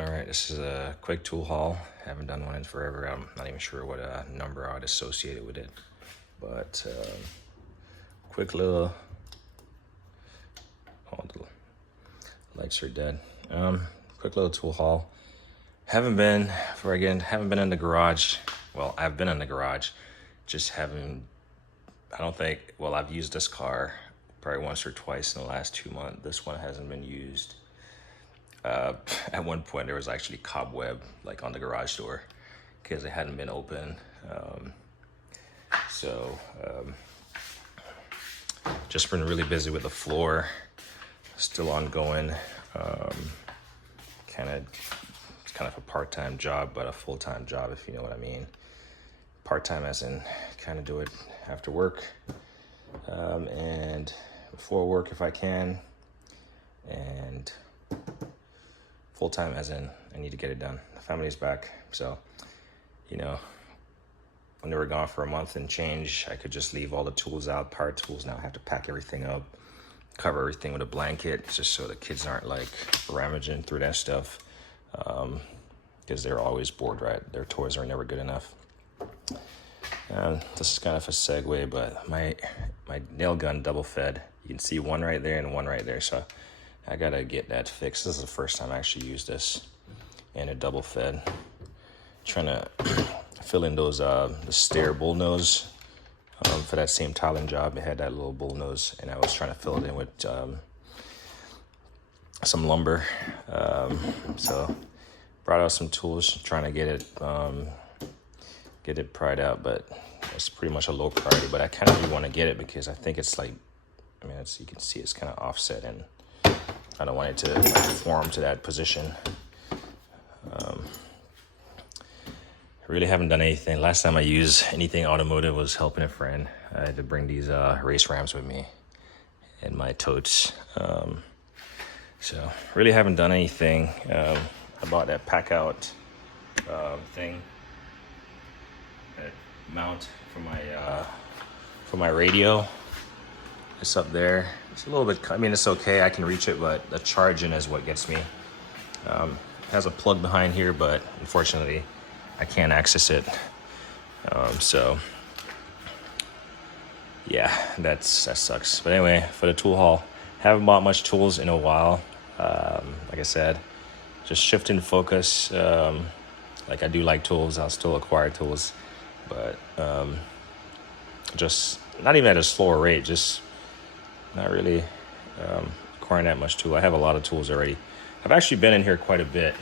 All right, this is a quick tool haul. Haven't done one in forever. I'm not even sure what number I'd associate it with it, but quick little. Oh, the lights are dead. Quick little tool haul. Haven't been in the garage. Well, I've been in the garage, just haven't. I don't think. Well, I've used this car probably once or twice in the last 2 months. This one hasn't been used. At one point, there was actually cobweb like on the garage door because it hadn't been open. So just been really busy with the floor. Still ongoing. It's kind of a part-time job, but a full-time job, if you know what I mean. Part-time as in kind of do it after work and before work if I can, and full-time as in I need to get it done. The family's back, so when they were gone for a month and change, I could just leave all the tools out, power tools. Now I have to pack everything up, cover everything with a blanket, just so the kids aren't like rummaging through that stuff, because they're always bored, right? Their toys are never good enough. This is kind of a segue, but my nail gun double fed. You can see one right there and one right there, so I gotta get that fixed. This is the first time I actually used this, and it double fed. Trying to fill in those the stair bull nose for that same tiling job. It had that little bull nose, and I was trying to fill it in with some lumber. So brought out some tools, trying to get it pried out, but it's pretty much a low priority. But I kind of really want to get it because I think it's like, you can see it's kind of offset, and I don't want it to form to that position. I really haven't done anything. Last time I used anything automotive was helping a friend. I had to bring these race rams with me and my totes. So really haven't done anything. I bought that pack out thing, that mount for my radio. It's up there. It's a little bit, it's okay. I can reach it, but the charging is what gets me. It has a plug behind here, but unfortunately, I can't access it. So yeah, that sucks. But anyway, for the tool haul, haven't bought much tools in a while. Like I said, just shifting focus. Like I do like tools, I'll still acquire tools, but just not even at a slower rate, just not really acquiring that much tool. I have a lot of tools already. I've actually been in here quite a bit.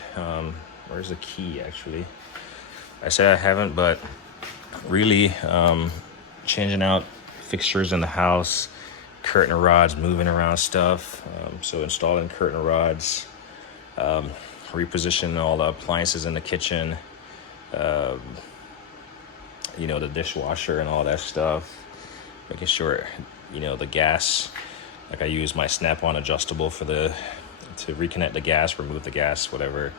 Where's the key actually? I said I haven't, but really changing out fixtures in the house, curtain rods, moving around stuff. So installing curtain rods, repositioning all the appliances in the kitchen, the dishwasher and all that stuff, making sure, the gas, like I use my Snap-on adjustable to reconnect the gas, remove the gas, whatever.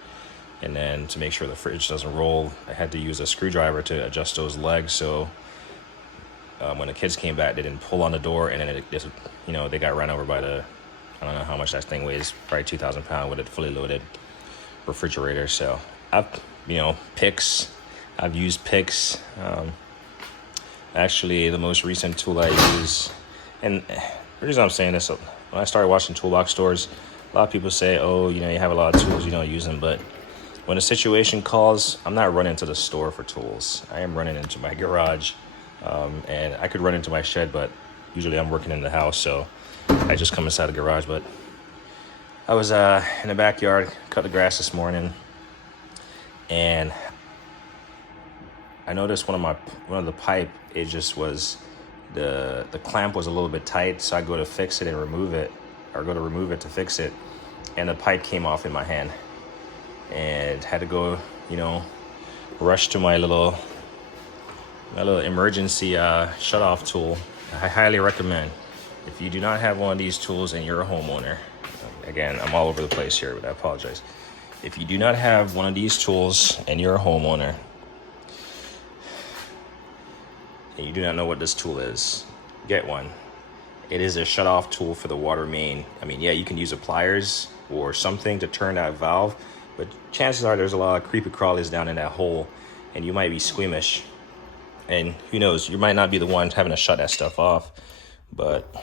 And then to make sure the fridge doesn't roll, I had to use a screwdriver to adjust those legs. So when the kids came back, they didn't pull on the door, and then they got run over by I don't know how much that thing weighs, probably 2,000 pounds with a fully loaded refrigerator. So I've used picks. Actually, the most recent tool I use, and the reason I'm saying this, when I started watching toolbox stores, a lot of people say, oh, you have a lot of tools, you don't use them. But when a situation calls, I'm not running to the store for tools. I am running into my garage, and I could run into my shed, but usually I'm working in the house, so I just come inside the garage. But I was in the backyard, cut the grass this morning, and I noticed one of the pipe, it just was, the clamp was a little bit tight, so I go to fix it and remove it, or go to remove it to fix it, and the pipe came off in my hand, and had to go, rush to my little emergency shut-off tool. I highly recommend, if you do not have one of these tools and you're a homeowner, again, I'm all over the place here, but I apologize. If you do not have one of these tools and you're a homeowner, and you do not know what this tool is, get one. It is a shut-off tool for the water main. You can use a pliers or something to turn that valve, But chances are there's a lot of creepy crawlies down in that hole, and you might be squeamish. And who knows, you might not be the one having to shut that stuff off, but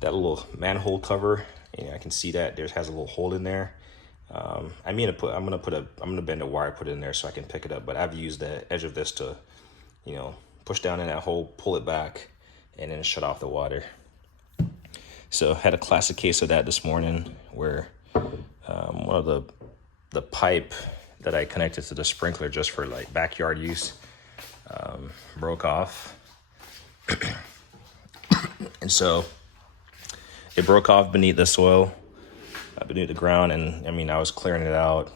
that little manhole cover, I can see that there has a little hole in there. I'm gonna bend a wire, put it in there so I can pick it up. But I've used the edge of this to, push down in that hole, pull it back, and then shut off the water. So had a classic case of that this morning where one of the pipe that I connected to the sprinkler just for like backyard use broke off. And so it broke off beneath the soil, beneath the ground. And I was clearing it out,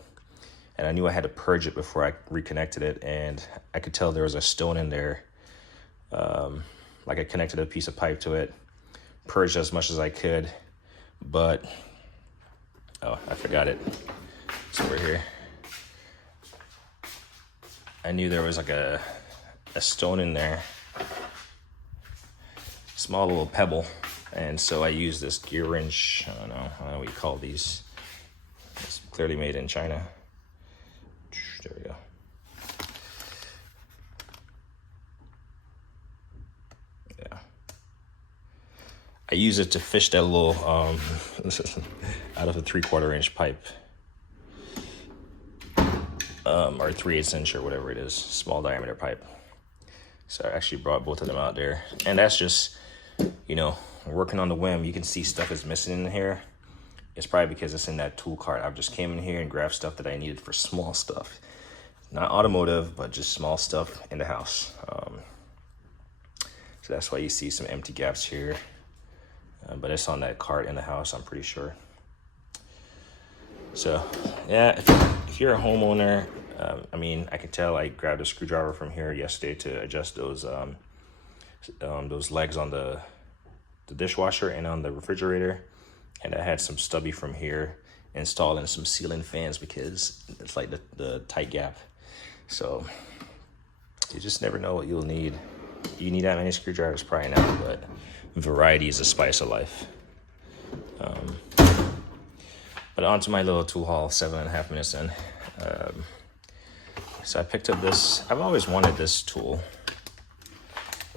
and I knew I had to purge it before I reconnected it. And I could tell there was a stone in there. Like I connected a piece of pipe to it, purged as much as I could, but, oh, I forgot it. It's over here. I knew there was like a stone in there, small little pebble. And so I used this gear wrench. I don't know what you call these. It's clearly made in China. There we go. Yeah. I use it to fish that little, out of a 3/4 inch pipe. Or 3/8 inch or whatever it is, small diameter pipe. So I actually brought both of them out there. And that's just, working on the whim. You can see stuff is missing in here. It's probably because it's in that tool cart. I've just came in here and grabbed stuff that I needed for small stuff. Not automotive, but just small stuff in the house. So that's why you see some empty gaps here. But it's on that cart in the house, I'm pretty sure. So, yeah, if you're a homeowner, I can tell I grabbed a screwdriver from here yesterday to adjust those legs on the dishwasher and on the refrigerator. And I had some stubby from here installed in some ceiling fans because it's like the tight gap. So you just never know what you'll need. Do you need that many screwdrivers? Probably not, but variety is the spice of life. But on to my little tool haul, 7.5 minutes in. So I picked up this. I've always wanted this tool,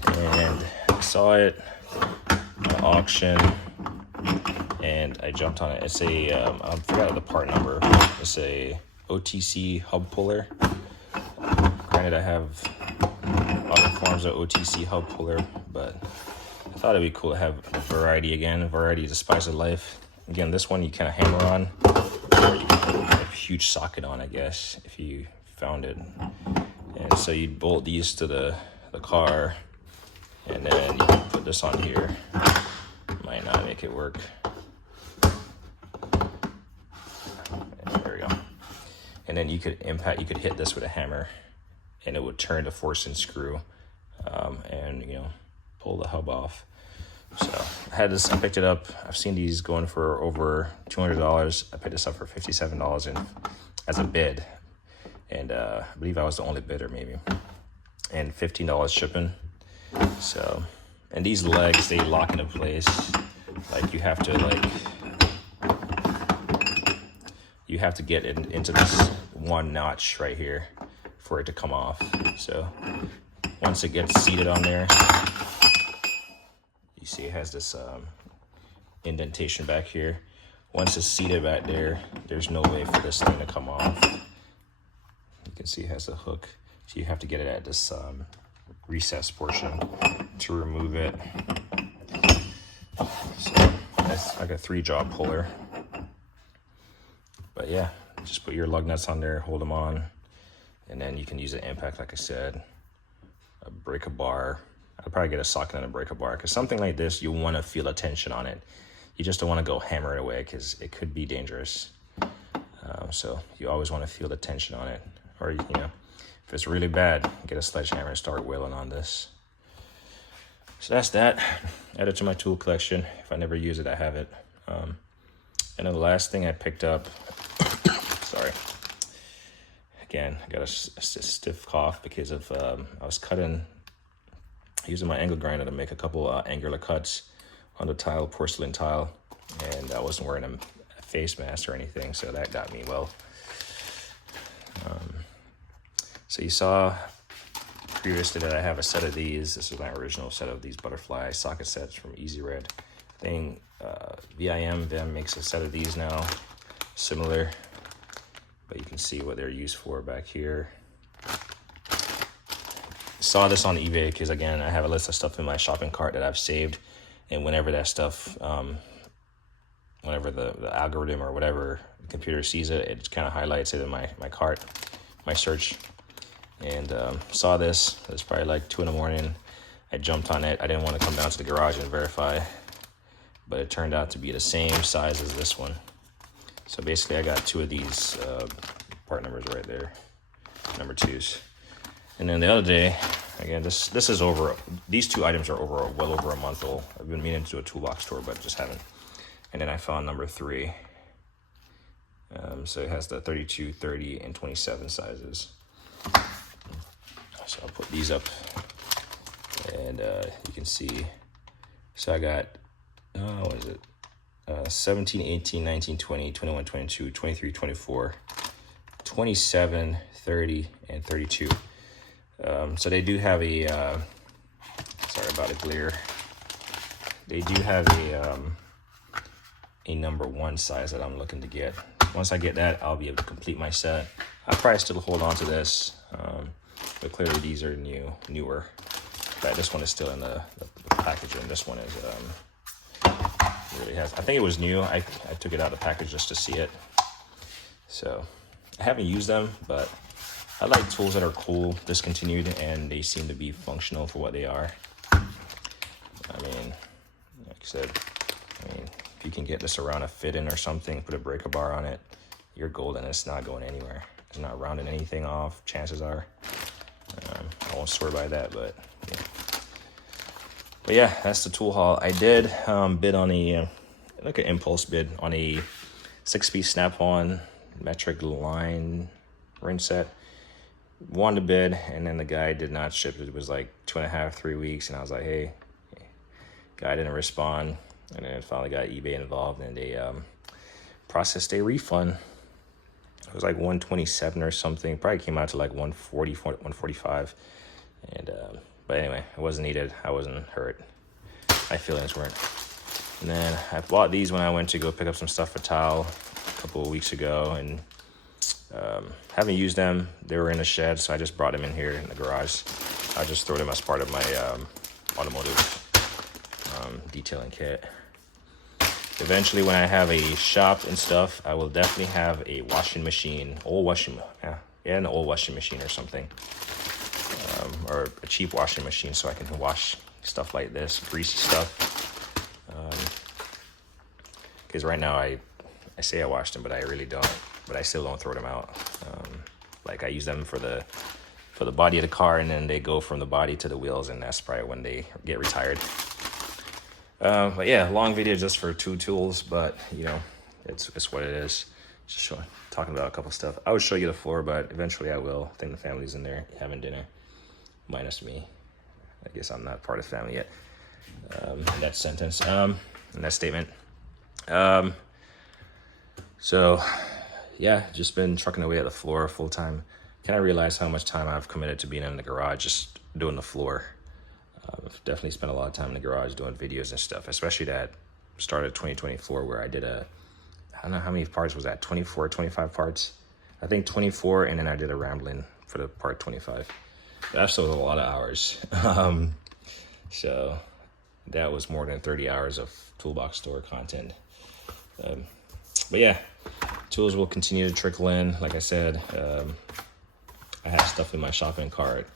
and I saw it at auction, and I jumped on it. It's a I forgot the part number. It's a OTC hub puller. Granted, I have other forms of OTC hub puller, but I thought it'd be cool to have a variety again. Variety is the spice of life. Again, this one you kind of hammer on, or you can put a huge socket on, I guess, if you found it. And so you'd bolt these to the car, and then you can put this on here. Might not make it work. There we go. And then you could hit this with a hammer, and it would turn the forcing screw, and pull the hub off. So I picked it up. I've seen these going for over $200. I picked this up for $57 as a bid. And I believe I was the only bidder maybe. And $15 shipping. So, and these legs, they lock into place. Like you have to get into this one notch right here for it to come off. So once it gets seated on there, you see it has this indentation back here. Once it's seated back there, there's no way for this thing to come off. You can see it has a hook, so you have to get it at this recess portion to remove it. So that's like a 3-jaw puller. But yeah, just put your lug nuts on there, hold them on, and then you can use an impact, like I said, a breaker bar. I'd probably get a socket and a breaker bar, because something like this, you want to feel the tension on it. You just don't want to go hammer it away, because it could be dangerous. So you always want to feel the tension on it. Or, if it's really bad, get a sledgehammer and start wailing on this. So that's that. Add it to my tool collection. If I never use it, I have it. And then the last thing I picked up, sorry. Again, I got a stiff cough because of, I was using my angle grinder to make a couple angular cuts on the tile, porcelain tile, and I wasn't wearing a face mask or anything, so that got me well. So you saw previously that I have a set of these. This is my original set of these butterfly socket sets from Easy Red. I think Vim makes a set of these now, similar, but you can see what they're used for back here. Saw this on eBay because, again, I have a list of stuff in my shopping cart that I've saved, and whenever that stuff, whenever the algorithm or whatever the computer sees it, it kind of highlights it in my cart, my search. And saw this. It was probably like 2 in the morning. I jumped on it. I didn't want to come down to the garage and verify, but it turned out to be the same size as this one. So basically I got 2 of these part numbers right there, number 2s. And then the other day, again, this is over, these 2 items are well over a month old. I've been meaning to do a toolbox tour, but just haven't. And then I found number 3. So it has the 32, 30, and 27 sizes. So I'll put these up, and you can see. So I got, what is it? 17, 18, 19, 20, 21, 22, 23, 24, 27, 30, and 32. So they do have a, sorry about the glare. They do have a number 1 size that I'm looking to get. Once I get that, I'll be able to complete my set. I'll probably still hold on to this, but clearly these are newer. But this one is still in the packaging. This one is really has. I think it was new. I took it out of the package just to see it. So I haven't used them, but I like tools that are cool, discontinued, and they seem to be functional for what they are. I mean, like I said, if you can get this around a fit-in or something, put a breaker bar on it, you're golden. It's not going anywhere. It's not rounding anything off, chances are. I won't swear by that, but yeah. But yeah, that's the tool haul. I did bid on a, like an impulse bid on a 6-piece Snap-on metric line ring set. Wanted to bid, and then the guy did not ship it. It was like 2.5, 3 weeks, and I was like, hey, guy didn't respond. And then finally got eBay involved, and they processed a refund. It was like 127 or something. Probably came out to like 140, 145. And but anyway, it wasn't needed. I wasn't hurt. My feelings weren't. And then I bought these when I went to go pick up some stuff for Tile a couple of weeks ago, and haven't used them. They were in the shed, so I just brought them in here in the garage. I just throw them as part of my automotive detailing kit. Eventually, when I have a shop and stuff, I will definitely have a washing machine, an old washing machine or something, or a cheap washing machine, so I can wash stuff like this, greasy stuff. Because right now I say I wash them, but I really don't. But I still don't throw them out. Like I use them for the body of the car, and then they go from the body to the wheels, and that's probably when they get retired. But yeah, long video just for 2 tools, but you know, it's what it is. Just talking about a couple stuff. I would show you the floor, but eventually I will. I think the family's in there having dinner, minus me. I guess I'm not part of the family yet. In that sentence, in that statement. So yeah, just been trucking away at the floor full time. Can I realize how much time I've committed to being in the garage, just doing the floor? I've definitely spent a lot of time in the garage doing videos and stuff, especially that started 2024 where I did I don't know how many parts was that, 24, 25 parts? I think 24, and then I did a rambling for the part 25. That's still a lot of hours. So that was more than 30 hours of Toolbox Store content. But yeah, tools will continue to trickle in. Like I said, I have stuff in my shopping cart.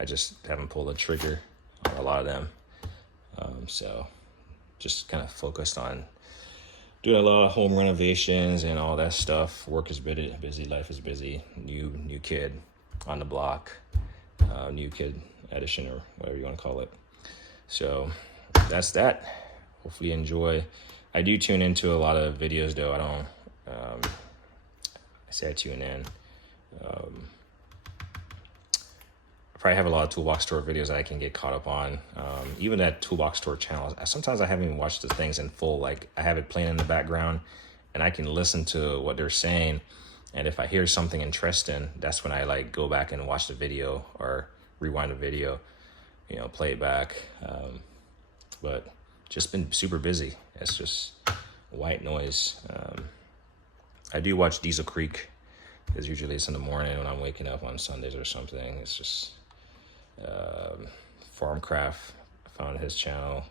I just haven't pulled the trigger on a lot of them. So just kind of focused on doing a lot of home renovations and all that stuff. Work is busy, life is busy. New kid on the block, new kid addition, or whatever you want to call it. So that's that. Hopefully you enjoy. I do tune into a lot of videos though. I don't, I say I tune in. I probably have a lot of Toolbox Store videos that I can get caught up on. Even that Toolbox Store channel, sometimes I haven't even watched the things in full. Like I have it playing in the background, and I can listen to what they're saying. And if I hear something interesting, that's when I like go back and watch the video or rewind the video, you know, play it back. But just been super busy. It's just white noise. I do watch Diesel Creek, because usually it's in the morning when I'm waking up on Sundays or something. It's just Farmcraft. I found his channel.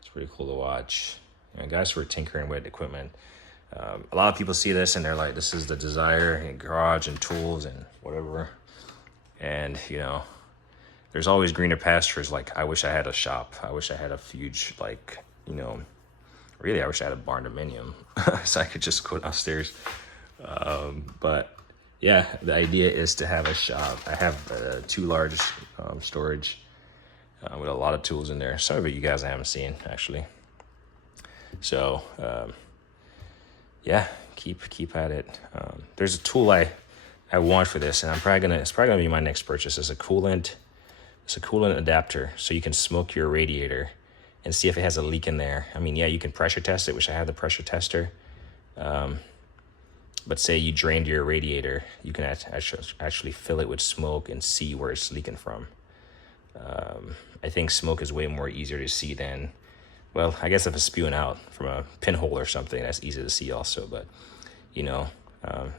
It's pretty cool to watch. You know, guys who are tinkering with equipment. A lot of people see this and they're like, this is the desire and garage and tools and whatever. And, you know, there's always greener pastures. Like, I wish I had a shop. I wish I had a huge, like, you know, really, I wish I had a barn dominium so I could just go downstairs. But yeah, the idea is to have a shop. I have 2 large storage with a lot of tools in there. Some of it you guys I haven't seen, actually. So, yeah, keep at it. There's a tool I want for this, and it's probably gonna be my next purchase. It's a coolant adapter, so you can smoke your radiator and see if it has a leak in there. I mean, yeah, you can pressure test it, which I have the pressure tester. But say you drained your radiator, you can actually fill it with smoke and see where it's leaking from. I think smoke is way more easier to see than, well, I guess if it's spewing out from a pinhole or something, that's easy to see also. But, you know,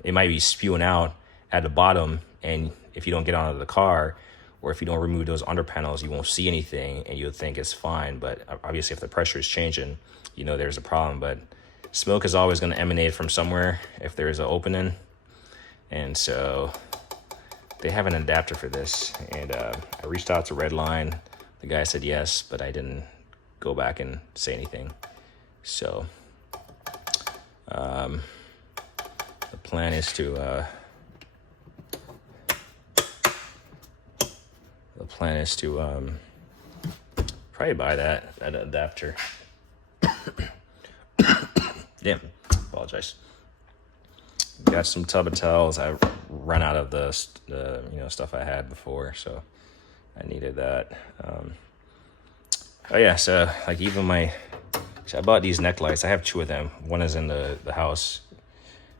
it might be spewing out at the bottom, and if you don't get out of the car, or if you don't remove those under panels, you won't see anything and you'll think it's fine. But obviously if the pressure is changing, you know there's a problem. But smoke is always going to emanate from somewhere if there's an opening. And so they have an adapter for this. And I reached out to Redline. The guy said yes, but I didn't go back and say anything. So the plan is to probably buy that adapter. Damn, apologize. Got some tub of towels. I ran out of the stuff I had before, so I needed that. Oh yeah, so like even I bought these neck lights. I have 2 of them. One is in the house,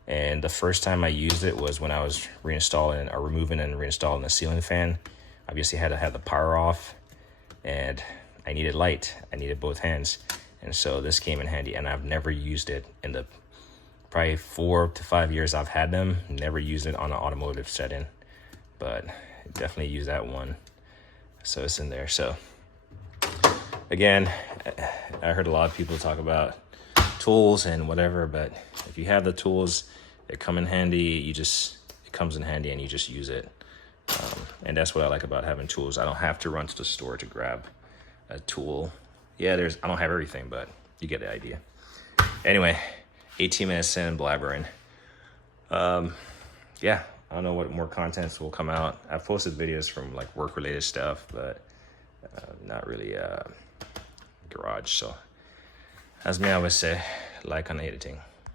and the first time I used it was when I was reinstalling or removing and reinstalling the ceiling fan. Obviously, I had to have the power off, and I needed light. I needed both hands, and so this came in handy. And I've never used it in the probably 4 to 5 years I've had them. Never used it on an automotive setting, but definitely use that one. So it's in there. So again, I heard a lot of people talk about tools and whatever, but if you have the tools, they come in handy. It comes in handy, and you just use it. And that's what I like about having tools. I don't have to run to the store to grab a tool. Yeah, I don't have everything, but you get the idea. Anyway, 18 minutes in, blabbering. Yeah, I don't know what more contents will come out. I've posted videos from like work-related stuff, but not really garage. So as me always say, like on editing.